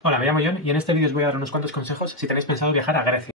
Hola, me llamo John y en este vídeo os voy a dar unos cuantos consejos si tenéis pensado viajar a Grecia.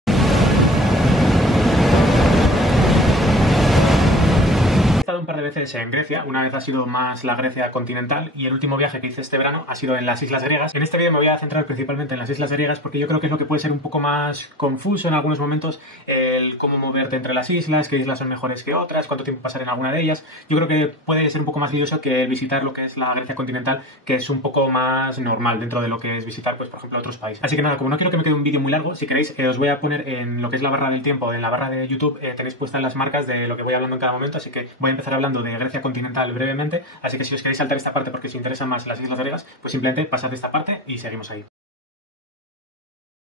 He estado un par de veces en Grecia, una vez ha sido más la Grecia continental y el último viaje que hice este verano ha sido en las islas griegas. En este vídeo me voy a centrar principalmente en las islas griegas porque yo creo que es lo que puede ser un poco más confuso en algunos momentos, el cómo moverte entre las islas, qué islas son mejores que otras, cuánto tiempo pasar en alguna de ellas. Yo creo que puede ser un poco más lioso que el visitar lo que es la Grecia continental, que es un poco más normal dentro de lo que es visitar, pues por ejemplo, otros países. Así que nada, como no quiero que me quede un vídeo muy largo, si queréis os voy a poner en lo que es la barra del tiempo, en la barra de YouTube, tenéis puestas las marcas de lo que voy hablando en cada momento, así que voy a empezar hablando de Grecia continental brevemente, así que si os queréis saltar esta parte porque os interesan más las islas griegas, pues simplemente pasad esta parte y seguimos ahí.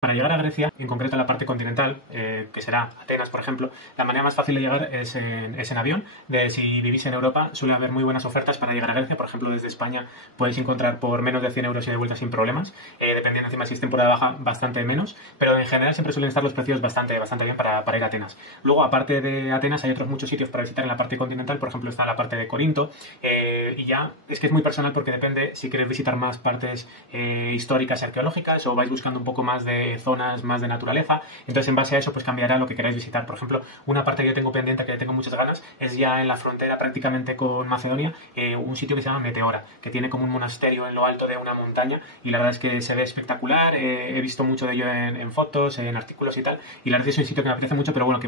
Para llegar a Grecia, en concreto a la parte continental, que será Atenas, por ejemplo, la manera más fácil de llegar es en avión. Si vivís en Europa, suele haber muy buenas ofertas para llegar a Grecia. Por ejemplo, desde España podéis encontrar por menos de 100 euros y de vuelta sin problemas. Dependiendo encima si es temporada baja, bastante menos. Pero en general siempre suelen estar los precios bastante bien para ir a Atenas. Luego, aparte de Atenas, hay otros muchos sitios para visitar en la parte continental. Por ejemplo, está la parte de Corinto. Y ya es que es muy personal porque depende si queréis visitar más partes históricas y arqueológicas o vais buscando un poco más de zonas más de naturaleza. Entonces, en base a eso, pues cambiará lo que queráis visitar. Por ejemplo, una parte que yo tengo pendiente, que tengo muchas ganas, es ya en la frontera prácticamente con Macedonia, un sitio que se llama Meteora, que tiene como un monasterio en lo alto de una montaña y la verdad es que se ve espectacular. He visto mucho de ello en fotos, en artículos y tal, y la verdad es que es un sitio que me apetece mucho, pero bueno,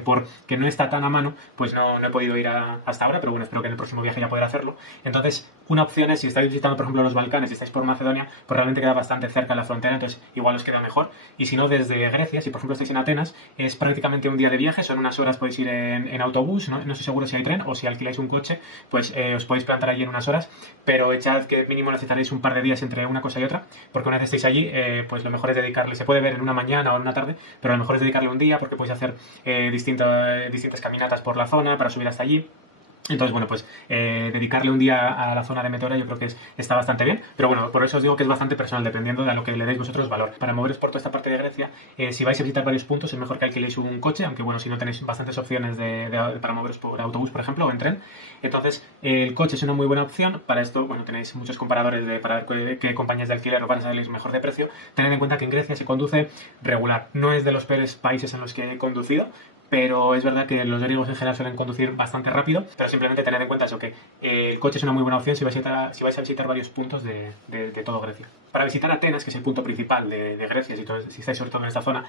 que no está tan a mano, pues no he podido ir hasta ahora, pero bueno, espero que en el próximo viaje ya poder hacerlo. Entonces, una opción es, si estáis visitando, por ejemplo, los Balcanes y estáis por Macedonia, pues realmente queda bastante cerca de la frontera, entonces igual os queda mejor. Y si no, desde Grecia, si por ejemplo estáis en Atenas, es prácticamente un día de viaje, son unas horas, podéis ir en autobús, no estoy seguro si hay tren o si alquiláis un coche, pues os podéis plantar allí en unas horas, pero echad que mínimo necesitaréis un par de días entre una cosa y otra, porque una vez estéis allí, pues lo mejor es dedicarle, se puede ver en una mañana o en una tarde, pero lo mejor es dedicarle un día porque podéis hacer distintas caminatas por la zona para subir hasta allí. Entonces, bueno, pues dedicarle un día a la zona de Meteora yo creo que está bastante bien, pero bueno, por eso os digo que es bastante personal, dependiendo de a lo que le deis vosotros valor. Para moveros por toda esta parte de Grecia, si vais a visitar varios puntos, es mejor que alquiléis un coche, aunque bueno, si no tenéis bastantes opciones para moveros por autobús, por ejemplo, o en tren. Entonces, el coche es una muy buena opción. Para esto, bueno, tenéis muchos comparadores para ver qué compañías de alquiler os van a salir mejor de precio. Tened en cuenta que en Grecia se conduce regular. No es de los peores países en los que he conducido, pero es verdad que los griegos en general suelen conducir bastante rápido, pero simplemente tened en cuenta eso, que el coche es una muy buena opción si vais a visitar varios puntos de todo Grecia. Para visitar Atenas, que es el punto principal de Grecia, si estáis sobre todo en esta zona,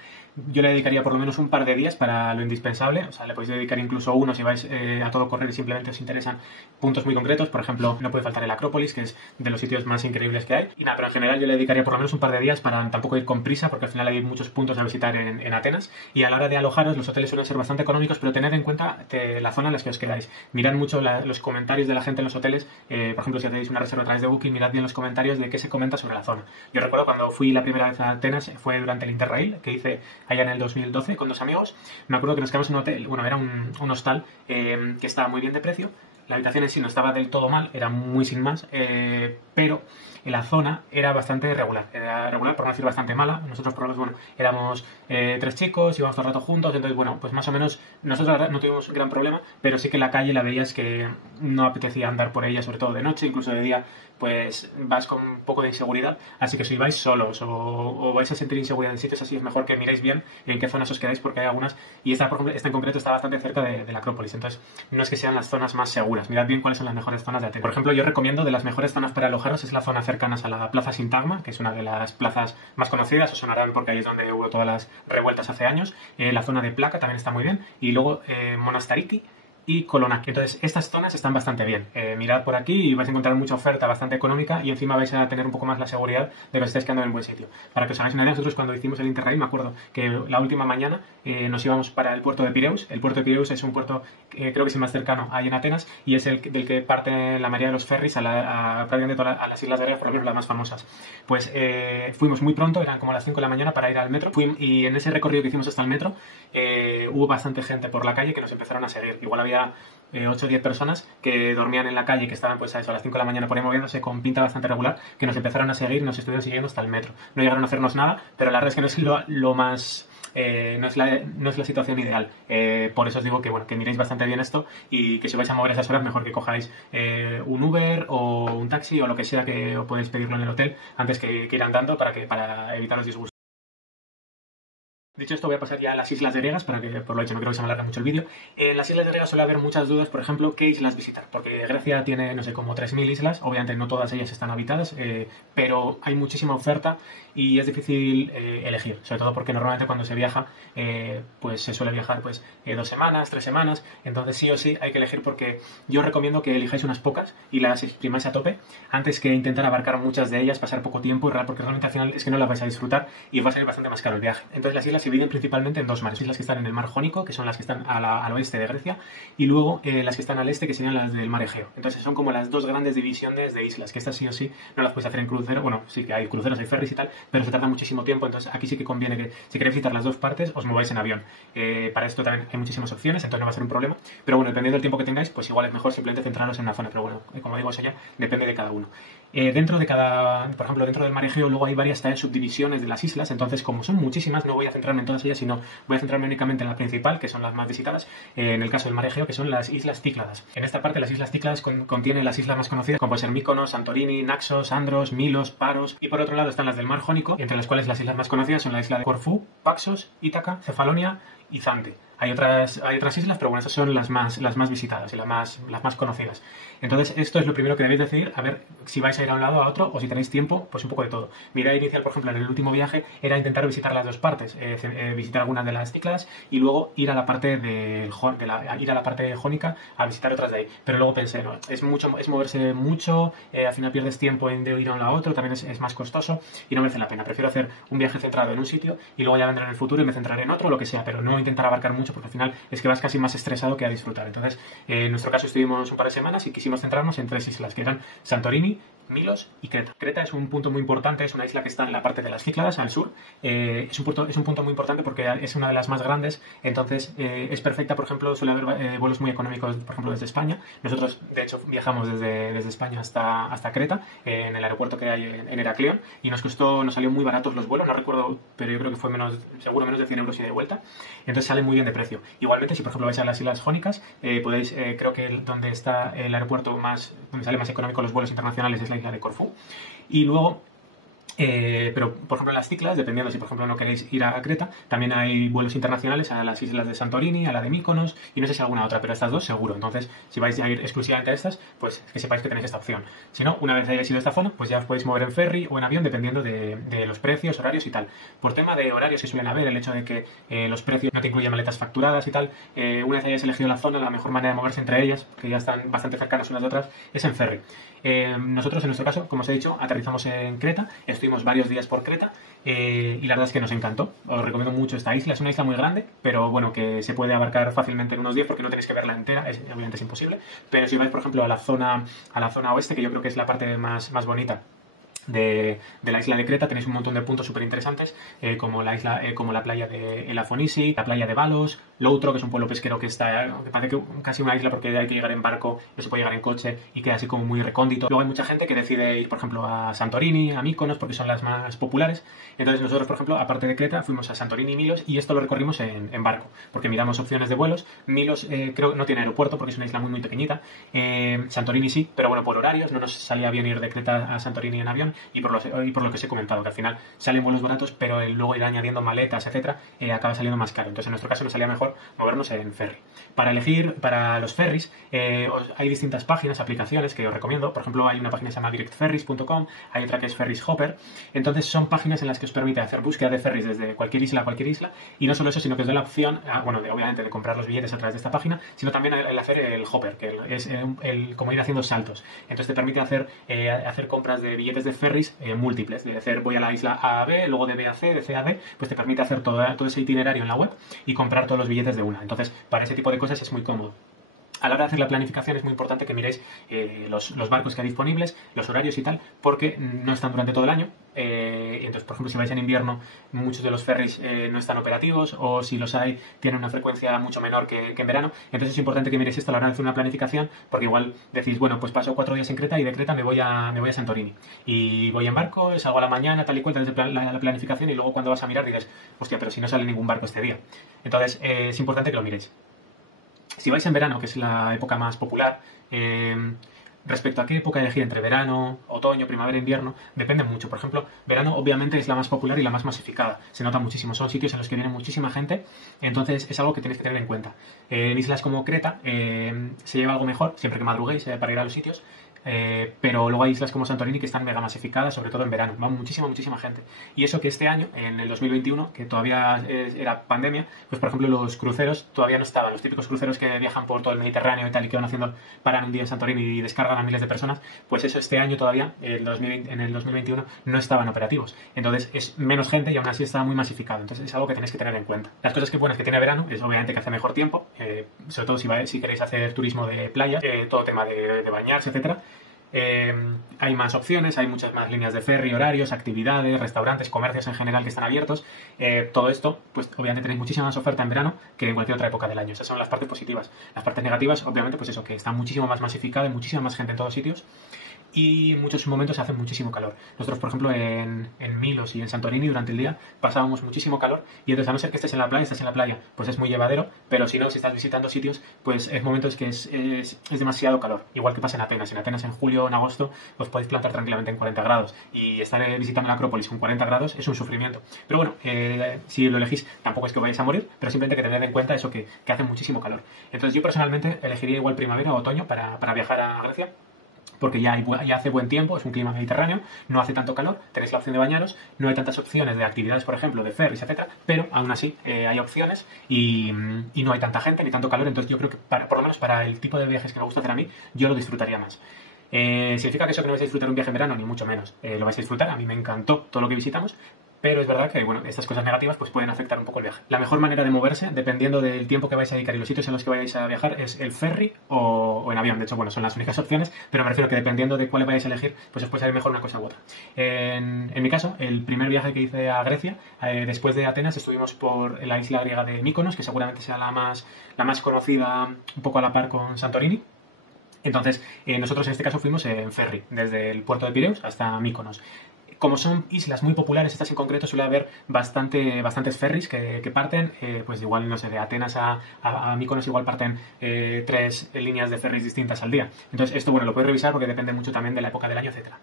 yo le dedicaría por lo menos un par de días para lo indispensable, o sea, le podéis dedicar incluso uno si vais a todo correr y simplemente os interesan puntos muy concretos. Por ejemplo, no puede faltar el Acrópolis, que es de los sitios más increíbles que hay. Y nada, pero en general yo le dedicaría por lo menos un par de días para tampoco ir con prisa, porque al final hay muchos puntos a visitar en Atenas, y a la hora de alojaros los hoteles suelen ser bastante económicos, pero tened en cuenta la zona en la que os quedáis. Mirad mucho los comentarios de la gente en los hoteles. Por ejemplo, si hacéis una reserva a través de Booking, mirad bien los comentarios de qué se comenta sobre la zona. Yo recuerdo cuando fui la primera vez a Atenas, fue durante el Interrail, que hice allá en el 2012 con dos amigos. Me acuerdo que nos quedamos en un hotel, bueno, era un hostal que estaba muy bien de precio. La habitación en sí no estaba del todo mal, era muy sin más, pero en la zona era bastante regular. Era regular, por no decir bastante mala. Nosotros, por lo menos, bueno, éramos tres chicos, íbamos todo el rato juntos, entonces, bueno, pues más o menos nosotros no tuvimos gran problema, pero sí que la calle la veías que no apetecía andar por ella, sobre todo de noche, incluso de día, pues vas con un poco de inseguridad. Así que si vais solos o vais a sentir inseguridad en sitios así, es mejor que miréis bien en qué zonas os quedáis, porque hay algunas, y esta, por ejemplo, esta en concreto está bastante cerca de la Acrópolis, entonces no es que sean las zonas más seguras. Mirad bien cuáles son las mejores zonas de Atenas. Por ejemplo, yo recomiendo, de las mejores zonas para alojaros es la zona cercanas a la Plaza Sintagma, que es una de las plazas más conocidas, os sonarán porque ahí es donde hubo todas las revueltas hace años. La zona de Plaka también está muy bien, y luego Monastariki y Kolonaki. Entonces, estas zonas están bastante bien. Mirad por aquí y vais a encontrar mucha oferta bastante económica, y encima vais a tener un poco más la seguridad de que os estáis quedando en buen sitio. Para que os hagáis una idea, nosotros cuando hicimos el Interrail, me acuerdo que la última mañana nos íbamos para el puerto de Pireus. El puerto de Pireus es un puerto creo que es el más cercano ahí en Atenas, y es del que parte la mayoría de los ferries prácticamente a las islas griegas, por ejemplo, las más famosas. Pues fuimos muy pronto, eran como las 5 de la mañana para ir al metro, y en ese recorrido que hicimos hasta el metro hubo bastante gente por la calle que nos empezaron a seguir. Igual había 8 o 10 personas que dormían en la calle, que estaban pues a las 5 de la mañana por ahí moviéndose con pinta bastante regular, que nos empezaron a seguir, nos estuvieron siguiendo hasta el metro. No llegaron a hacernos nada, pero la verdad es que no es lo más no es la situación ideal. Por eso os digo que, bueno, que miréis bastante bien esto y que si vais a mover esas horas mejor que cojáis un Uber o un taxi o lo que sea que os podéis pedirlo en el hotel antes que ir andando para evitar los disgustos. Dicho esto, voy a pasar ya a las islas griegas, para que, por lo hecho, no creo que se me alargue mucho el vídeo. En las islas griegas suele haber muchas dudas, por ejemplo, qué islas visitar, porque Grecia tiene, no sé, como 3000 islas, obviamente no todas ellas están habitadas, pero hay muchísima oferta y es difícil elegir, sobre todo porque normalmente cuando se viaja, pues se suele viajar 2 semanas, 3 semanas, entonces sí o sí hay que elegir porque yo recomiendo que elijáis unas pocas y las exprimáis a tope, antes que intentar abarcar muchas de ellas, pasar poco tiempo, porque realmente al final es que no las vais a disfrutar y os va a salir bastante más caro el viaje. Entonces las islas se dividen principalmente en 2 mares, islas que están en el mar Jónico, que son las que están al oeste de Grecia, y luego las que están al este, que serían las del mar Egeo. Entonces son como las 2 grandes divisiones de islas, que estas sí o sí no las puedes hacer en crucero, bueno, sí que hay cruceros, hay ferries y tal, pero se tarda muchísimo tiempo, entonces aquí sí que conviene que si queréis visitar las 2 partes, os mováis en avión. Para esto también hay muchísimas opciones, entonces no va a ser un problema, pero bueno, dependiendo del tiempo que tengáis, pues igual es mejor simplemente centraros en una zona, pero bueno, como digo, eso ya depende de cada uno. Dentro de cada, por ejemplo, dentro del mar Egeo luego hay varias también subdivisiones de las islas, entonces como son muchísimas, no voy a centrarme en todas ellas, sino voy a centrarme únicamente en la principal, que son las más visitadas, en el caso del mar Egeo, que son las islas Cícladas. En esta parte las islas Cícladas contienen las islas más conocidas, como pueden ser Mykonos, Santorini, Naxos, Andros, Milos, Paros, y por otro lado están las del mar Jónico, entre las cuales las islas más conocidas son la isla de Corfú, Paxos, Ítaca, Cefalonia y Zante. Hay otras islas, pero bueno, esas son las más visitadas y las más conocidas. Entonces, esto es lo primero que debéis decidir, a ver si vais a ir a un lado o a otro, o si tenéis tiempo, pues un poco de todo. Mi idea inicial, por ejemplo, en el último viaje, era intentar visitar las 2 partes, visitar algunas de las Cícladas y luego ir a la parte ir a la parte jónica a visitar otras de ahí. Pero luego pensé, no, es moverse mucho, al final pierdes tiempo en de ir a un lado a otro, también es más costoso y no merece la pena. Prefiero hacer un viaje centrado en un sitio y luego ya vendré en el futuro y me centraré en otro, lo que sea, pero no intentar abarcar mucho porque al final es que vas casi más estresado que a disfrutar. Entonces, en nuestro caso estuvimos un par de semanas y quisimos centrarnos en 3 islas, que eran Santorini, Milos y Creta. Creta es un punto muy importante, es una isla que está en la parte de las Cícladas, al sur. Es un punto muy importante porque es una de las más grandes, entonces es perfecta, por ejemplo, suele haber vuelos muy económicos, por ejemplo, desde España. Nosotros, de hecho, viajamos desde España hasta Creta, en el aeropuerto que hay en Heraclión, y nos salió muy baratos los vuelos, no recuerdo, pero yo creo que fue seguro menos de 100 euros ida y de vuelta, entonces sale muy bien de precio. Igualmente, si por ejemplo vais a las Islas Jónicas, podéis, creo que donde está el aeropuerto donde sale más económico los vuelos internacionales es la isla de Corfú. Y luego, pero por ejemplo en las Cícladas, dependiendo si por ejemplo no queréis ir a Creta, también hay vuelos internacionales a las islas de Santorini, a la de Mykonos y no sé si alguna otra, pero estas 2 seguro. Entonces, si vais a ir exclusivamente a estas, pues que sepáis que tenéis esta opción. Si no, una vez hayáis ido a esta zona, pues ya os podéis mover en ferry o en avión dependiendo de los precios, horarios y tal. Por tema de horarios que suelen haber, el hecho de que los precios no te incluyen maletas facturadas y tal, una vez hayáis elegido la zona, la mejor manera de moverse entre ellas, que ya están bastante cercanas unas de otras, es en ferry. Nosotros, en nuestro caso, como os he dicho, aterrizamos en Creta, estuvimos varios días por Creta y la verdad es que nos encantó. Os recomiendo mucho esta isla, es una isla muy grande, pero bueno, que se puede abarcar fácilmente en unos días porque no tenéis que verla entera, obviamente es imposible, pero si vais, por ejemplo, a la zona oeste, que yo creo que es la parte más bonita de la isla de Creta, tenéis un montón de puntos súper interesantes, como la playa de Elafonisi, la playa de Balos, Loutro, que es un pueblo pesquero que parece que casi una isla porque hay que llegar en barco, no se puede llegar en coche y queda así como muy recóndito. Luego hay mucha gente que decide ir, por ejemplo, a Santorini, a Mykonos, porque son las más populares. Entonces nosotros, por ejemplo, aparte de Creta, fuimos a Santorini y Milos y esto lo recorrimos en barco, porque miramos opciones de vuelos. Milos creo que no tiene aeropuerto porque es una isla muy pequeñita. Santorini sí, pero bueno, por horarios no nos salía bien ir de Creta a Santorini en avión y por lo que os he comentado, que al final salen vuelos baratos, pero luego ir añadiendo maletas, etcétera, acaba saliendo más caro. Entonces en nuestro caso nos salía mejor movernos en ferry. Para elegir, para los ferries, hay distintas páginas, aplicaciones que os recomiendo. Por ejemplo, hay una página que se llama directferries.com, hay otra que es Ferries Hopper. Entonces son páginas en las que os permite hacer búsqueda de ferries desde cualquier isla a cualquier isla, y no solo eso, sino que os da la opción, obviamente de comprar los billetes a través de esta página, sino también el hacer el hopper, que es como ir haciendo saltos. Entonces te permite hacer compras de billetes de ferries múltiples, de decir voy a la isla A a B, luego de B a C, de C a D, pues te permite hacer todo ese itinerario en la web y comprar todos los billetes de una. Entonces, para ese tipo de cosas es muy cómodo. A la hora de hacer la planificación es muy importante que miréis los barcos que hay disponibles, los horarios y tal, porque no están durante todo el año. Entonces, por ejemplo, si vais en invierno, muchos de los ferries no están operativos, o si los hay, tienen una frecuencia mucho menor que en verano. Entonces es importante que miréis esto a la hora de hacer una planificación, porque igual decís, bueno, pues paso 4 días en Creta y de Creta me voy a Santorini. Y voy en barco, salgo a la mañana, tal y cual, desde la planificación, y luego cuando vas a mirar dices, hostia, pero si no sale ningún barco este día. Entonces es importante que lo miréis. Si vais en verano, que es la época más popular, respecto a qué época elegir entre verano, otoño, primavera, invierno, depende mucho. Por ejemplo, verano obviamente es la más popular y la más masificada. Se nota muchísimo. Son sitios en los que viene muchísima gente, entonces es algo que tenéis que tener en cuenta. En islas como Creta se lleva algo mejor, siempre que madruguéis para ir a los sitios. Pero luego hay islas como Santorini que están mega masificadas, sobre todo en verano. Va muchísima gente. Y eso que este año, en el 2021, que todavía era pandemia, pues por ejemplo los cruceros todavía no estaban. Los típicos cruceros que viajan por todo el Mediterráneo y tal y que van haciendo, paran un día en Santorini y descargan a miles de personas, pues eso este año todavía, en el 2021, no estaban operativos. Entonces es menos gente y aún así está muy masificado. Entonces es algo que tenéis que tener en cuenta. Las cosas que buenas que tiene verano es obviamente que hace mejor tiempo, sobre todo si queréis hacer turismo de playa, todo tema de bañarse, etcétera. Hay más opciones, hay muchas más líneas de ferry, horarios, actividades, restaurantes, comercios en general que están abiertos. Todo esto, pues obviamente tenéis muchísima más oferta en verano que en cualquier otra época del año. Esas son las partes positivas. Las partes negativas, obviamente, pues eso, que está muchísimo más masificado y muchísima más gente en todos sitios. Y en muchos momentos hace muchísimo calor. Nosotros, por ejemplo, en Milos y en Santorini durante el día pasábamos muchísimo calor, y entonces a no ser que estés en la playa, pues es muy llevadero, pero si no, si estás visitando sitios, pues es momentos que es demasiado calor. Igual que pasa en Atenas. En Atenas en julio o en agosto os podéis plantar tranquilamente en 40 grados, y estar visitando la Acrópolis con 40 grados es un sufrimiento. Pero bueno, si lo elegís, tampoco es que vayáis a morir, pero simplemente que tened en cuenta eso, que hace muchísimo calor. Entonces yo personalmente elegiría igual primavera o otoño para viajar a Grecia, porque ya hace buen tiempo, es un clima mediterráneo, no hace tanto calor, tenéis la opción de bañaros, no hay tantas opciones de actividades, por ejemplo, de ferries, etcétera, pero aún así hay opciones y no hay tanta gente ni tanto calor. Entonces yo creo que por lo menos para el tipo de viajes que me gusta hacer a mí, yo lo disfrutaría más. ¿Significa que eso que no vais a disfrutar un viaje en verano? Ni mucho menos. Lo vais a disfrutar, a mí me encantó todo lo que visitamos, pero es verdad que, bueno, estas cosas negativas pues pueden afectar un poco el viaje. La mejor manera de moverse, dependiendo del tiempo que vais a dedicar y los sitios en los que vayáis a viajar, es el ferry o en avión. De hecho, bueno, son las únicas opciones, pero me refiero que dependiendo de cuál vayáis a elegir, pues os puede salir mejor una cosa u otra. En mi caso, el primer viaje que hice a Grecia, después de Atenas, estuvimos por la isla griega de Mykonos, que seguramente sea la más conocida, un poco a la par con Santorini. Entonces, nosotros en este caso fuimos en ferry, desde el puerto de Pireus hasta Mykonos. Como son islas muy populares, estas en concreto, suele haber bastantes ferries que parten, pues igual, no sé, de Atenas a Mykonos igual parten 3 líneas de ferries distintas al día. Entonces esto, bueno, lo podéis revisar porque depende mucho también de la época del año, etcétera.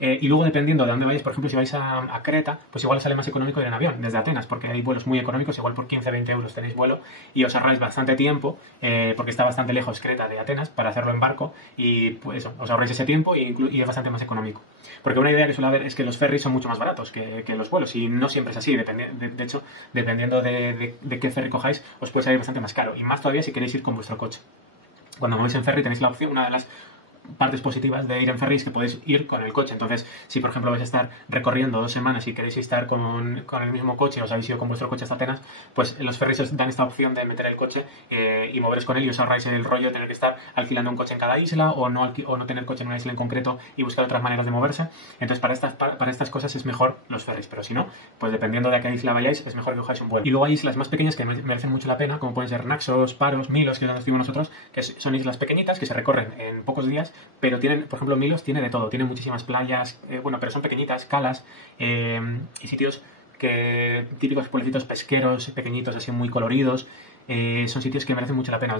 Y luego, dependiendo de dónde vayáis, por ejemplo, si vais a Creta, pues igual sale más económico ir en avión, desde Atenas, porque hay vuelos muy económicos, igual por 15-20 euros tenéis vuelo, y os ahorráis bastante tiempo, porque está bastante lejos Creta de Atenas, para hacerlo en barco, y pues eso, os ahorráis ese tiempo y es bastante más económico. Porque una idea que suele haber es que los ferries son mucho más baratos que los vuelos, y no siempre es así. De hecho, dependiendo de qué ferry cojáis, os puede salir bastante más caro, y más todavía si queréis ir con vuestro coche. Cuando vais en ferry tenéis la opción, una de las partes positivas de ir en ferry es que podéis ir con el coche. Entonces, si por ejemplo vais a estar recorriendo 2 semanas y queréis estar con el mismo coche, os habéis ido con vuestro coche hasta Atenas, pues los ferries os dan esta opción de meter el coche y moveros con él, y os ahorráis el rollo de tener que estar alquilando un coche en cada isla, o no tener coche en una isla en concreto y buscar otras maneras de moverse. Entonces, para estas cosas es mejor los ferries, pero si no, pues dependiendo de a qué isla vayáis, es mejor que cojáis un vuelo. Y luego hay islas más pequeñas que merecen mucho la pena, como pueden ser Naxos, Paros, Milos, que es donde estuvimos nosotros, que son islas pequeñitas que se recorren en pocos días, pero tienen, por ejemplo, Milos tiene de todo, tiene muchísimas playas, pero son pequeñitas, calas, y sitios típicos pueblecitos pesqueros, pequeñitos, así muy coloridos. Son sitios que merecen mucho la pena.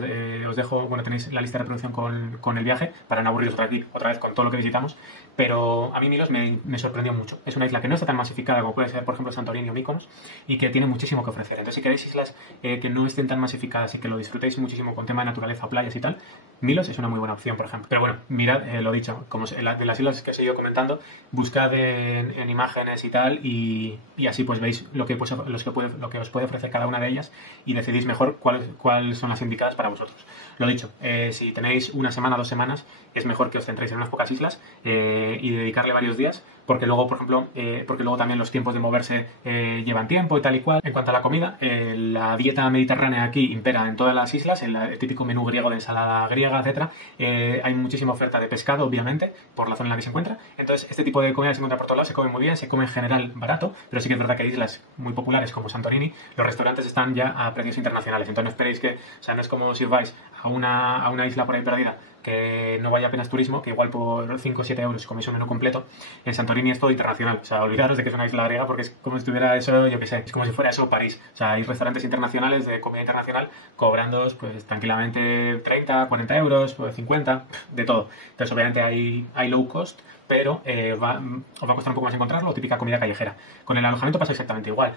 Os dejo, bueno, tenéis la lista de reproducción con el viaje, para no aburriros otra vez con todo lo que visitamos, pero a mí Milos me sorprendió mucho. Es una isla que no está tan masificada como puede ser, por ejemplo, Santorini o Mykonos, y que tiene muchísimo que ofrecer. Entonces, si queréis islas que no estén tan masificadas y que lo disfrutéis muchísimo con tema de naturaleza o playas y tal, Milos es una muy buena opción, por ejemplo. Pero bueno, mirad, lo dicho, como de las islas que os he ido comentando, buscad en imágenes y tal, y así pues veis lo que os puede ofrecer cada una de ellas, y decidís mejor cuáles son las indicadas para vosotros. Lo dicho, si tenéis una semana, 2 semanas, es mejor que os centréis en unas pocas islas y dedicarle varios días, porque luego, por ejemplo, porque luego también los tiempos de moverse llevan tiempo y tal y cual. En cuanto a la comida, la dieta mediterránea aquí impera en todas las islas, el típico menú griego de ensalada griega, etcétera. Hay muchísima oferta de pescado, obviamente, por la zona en la que se encuentra. Entonces, este tipo de comida se encuentra por todos lados, se come muy bien, se come en general barato, pero sí que es verdad que hay islas muy populares como Santorini, los restaurantes están ya a precios internacionales. Entonces no esperéis que, o sea, no es como si os vais a una isla por ahí perdida que no vaya apenas turismo, que igual por 5 o 7 euros coméis un menú completo. En Santorini es todo internacional, o sea, olvidaros de que es una isla griega porque es como si estuviera eso, yo qué sé, es como si fuera eso París. O sea, hay restaurantes internacionales de comida internacional cobrando pues tranquilamente 30, 40 euros, pues 50, de todo. Entonces obviamente hay low cost, pero os va a costar un poco más encontrarlo, típica comida callejera. Con el alojamiento pasa exactamente igual.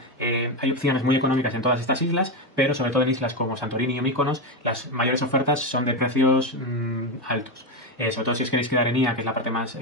Hay opciones muy económicas en todas estas islas, pero sobre todo en islas como Santorini y Mykonos, las mayores ofertas son de precios altos. Sobre todo si os queréis quedar en Ia, que es la parte más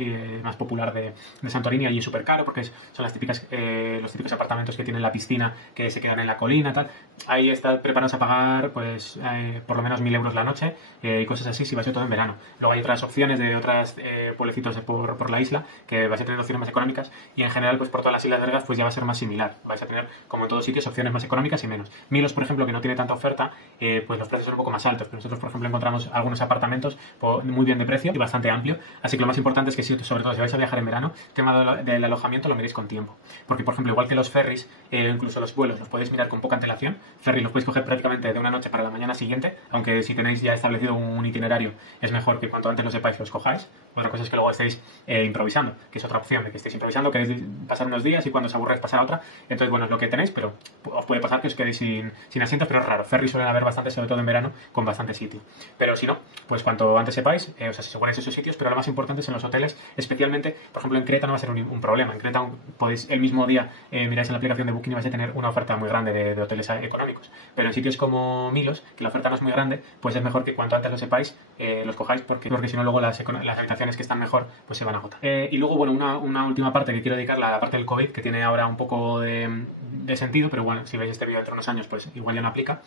popular de Santorini, allí es súper caro porque son los típicos apartamentos que tienen la piscina, que se quedan en la colina, tal. Ahí está preparados a pagar pues por lo menos 1.000 euros la noche y cosas así si vais todo en verano. Luego hay otras opciones de otros pueblecitos por la isla que vais a tener opciones más económicas y en general pues por todas las islas griegas pues ya va a ser más similar. Vais a tener como en todos sitios opciones más económicas y menos. Milos, por ejemplo, que no tiene tanta oferta, pues los precios son un poco más altos. Pero nosotros, por ejemplo, encontramos algunos apartamentos muy bien de precio y bastante amplio. Así que lo más importante es que sobre todo si vais a viajar en verano, el tema del alojamiento lo miréis con tiempo. Porque, por ejemplo, igual que los ferries, incluso los vuelos los podéis mirar con poca antelación. Ferry los podéis coger prácticamente de una noche para la mañana siguiente, aunque si tenéis ya establecido un itinerario es mejor que cuanto antes lo sepáis los cojáis. Otra cosa es que luego estéis improvisando, que es otra opción, de que estéis improvisando, queréis pasar unos días y cuando os aburréis pasar a otra. Entonces, bueno, es lo que tenéis, pero os puede pasar que os quedéis sin asientos, pero es raro. Ferry suelen haber bastante, sobre todo en verano, con bastante sitio. Pero si no, pues cuanto antes sepáis, os aseguráis esos sitios, pero lo más importante es en los hoteles, especialmente, por ejemplo, en Creta no va a ser un problema. En Creta podéis el mismo día miráis en la aplicación de Booking y vais a tener una oferta muy grande de hoteles económicos. Pero en sitios como Milos, que la oferta no es muy grande, pues es mejor que cuanto antes lo sepáis, los cojáis, porque si no luego las habitaciones que están mejor pues se van a agotar. Y luego, bueno, una última parte que quiero dedicar, la parte del COVID, que tiene ahora un poco de sentido, pero bueno, si veis este vídeo dentro de unos años, pues igual ya no aplica.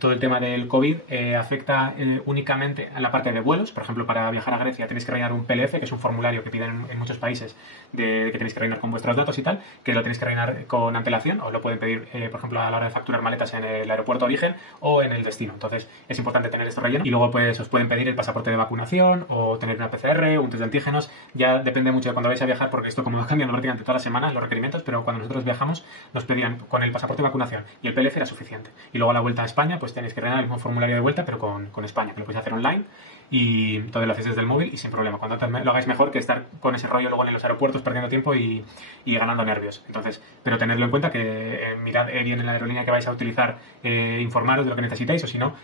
Todo el tema del COVID afecta únicamente a la parte de vuelos. Por ejemplo, para viajar a Grecia tenéis que rellenar un PLF, que es un formulario que piden en muchos países, que tenéis que rellenar con vuestros datos y tal, que lo tenéis que rellenar con antelación, os lo pueden pedir, por ejemplo, a la hora de facturar maletas en el aeropuerto de origen o en el destino. Entonces es importante tener esto relleno y luego pues os pueden pedir el pasaporte de vacunación o tener una PCR, un test de antígenos. Ya depende mucho de cuando vais a viajar, porque esto como va cambiando prácticamente todas las semanas los requerimientos, pero cuando nosotros viajamos nos pedían con el pasaporte de vacunación y el PLF era suficiente. Y luego a la vuelta a España pues tenéis que rellenar el mismo formulario de vuelta, pero con España, que lo podéis hacer online y todo lo hacéis desde el móvil y sin problema. Cuanto antes lo hagáis mejor que estar con ese rollo luego en los aeropuertos perdiendo tiempo y ganando nervios. Entonces, pero tenedlo en cuenta que mirad bien en la aerolínea que vais a utilizar, informaros de lo que necesitáis, o si no,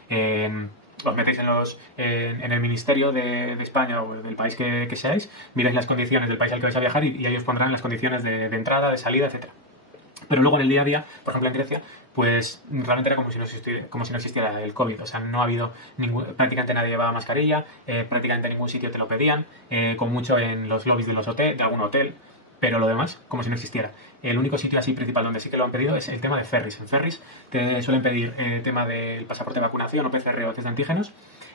os metéis en el ministerio de España o del país que seáis, miráis las condiciones del país al que vais a viajar y ahí os pondrán las condiciones de entrada, de salida, etcétera. Pero luego en el día a día, por ejemplo en Grecia, pues realmente era como si no existiera el COVID. O sea, no ha habido prácticamente nadie llevaba mascarilla, prácticamente en ningún sitio te lo pedían, con mucho en los lobbies de algún hotel, pero lo demás, como si no existiera. El único sitio así principal donde sí que lo han pedido es el tema de ferries. En ferries te suelen pedir el tema del pasaporte de vacunación o PCR o test de antígenos,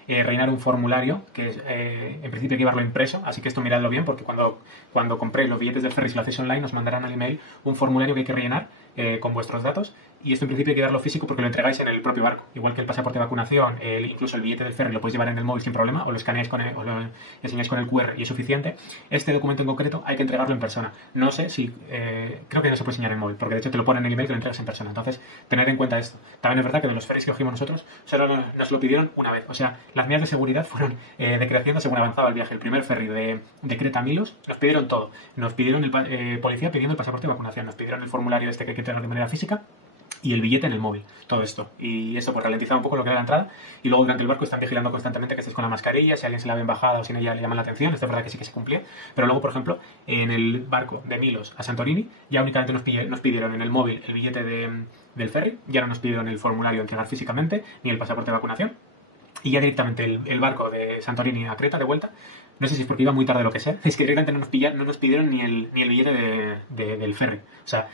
rellenar un formulario que en principio hay que llevarlo impreso, así que esto miradlo bien porque cuando compréis los billetes del ferry, si lo hacéis online, os mandarán al email un formulario que hay que rellenar con vuestros datos, y esto en principio hay que darlo físico porque lo entregáis en el propio barco, igual que el pasaporte de vacunación, incluso el billete del ferry lo podéis llevar en el móvil sin problema, o lo escaneáis o lo enseñáis con el QR y es suficiente. Este documento en concreto hay que entregarlo en persona. No sé si, creo que no se puede enseñar en el móvil, porque de hecho te lo ponen en el email que lo entregas en persona. Entonces, tened en cuenta esto. También es verdad que de los ferries que cogimos nosotros, solo nos lo pidieron una vez. O sea, las medidas de seguridad fueron decreciendo según avanzaba el viaje. El primer ferry de Creta a Milos, nos pidieron todo. Nos pidieron el policía pidiendo el pasaporte de vacunación, nos pidieron el formulario que hay que entregar de manera física y el billete en el móvil, todo esto. Y eso pues ralentiza un poco lo que era la entrada. Y luego durante el barco están vigilando constantemente que estés con la mascarilla, si a alguien se la ven bajada o si no ya le llaman la atención. Esto es verdad que sí que se cumplía. Pero luego, por ejemplo, en el barco de Milos a Santorini ya únicamente nos pidieron en el móvil el billete del ferry, ya no nos pidieron el formulario de entregar físicamente ni el pasaporte de vacunación. Y ya directamente el barco de Santorini a Creta de vuelta, no sé si es porque iba muy tarde o lo que sea, es que directamente no nos pidieron ni el billete del ferry. O sea,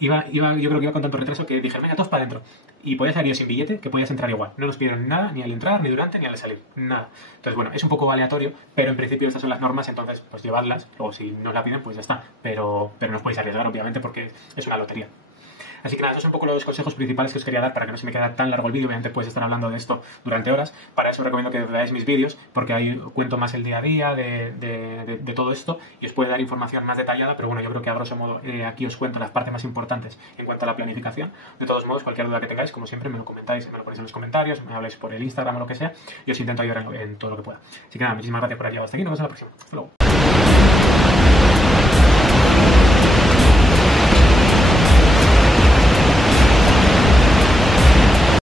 yo creo que iba con tanto retraso que dijeron, venga, todos para adentro. Y podías salir sin billete, que podías entrar igual. No nos pidieron nada, ni al entrar, ni durante, ni al salir. Nada. Entonces, bueno, es un poco aleatorio, pero en principio estas son las normas, entonces, pues llevadlas. Luego, si no la piden, pues ya está. Pero no os podéis arriesgar, obviamente, porque es una lotería. Así que nada, esos son un poco los consejos principales que os quería dar para que no se me quede tan largo el vídeo. Obviamente puedes estar hablando de esto durante horas. Para eso os recomiendo que veáis mis vídeos, porque ahí cuento más el día a día de todo esto y os puede dar información más detallada, pero bueno, yo creo que a grosso modo aquí os cuento las partes más importantes en cuanto a la planificación. De todos modos, cualquier duda que tengáis, como siempre, me lo comentáis, me lo ponéis en los comentarios, me habláis por el Instagram o lo que sea, y os intento ayudar en todo lo que pueda. Así que nada, muchísimas gracias por haber llegado hasta aquí, nos vemos en la próxima. Hasta luego.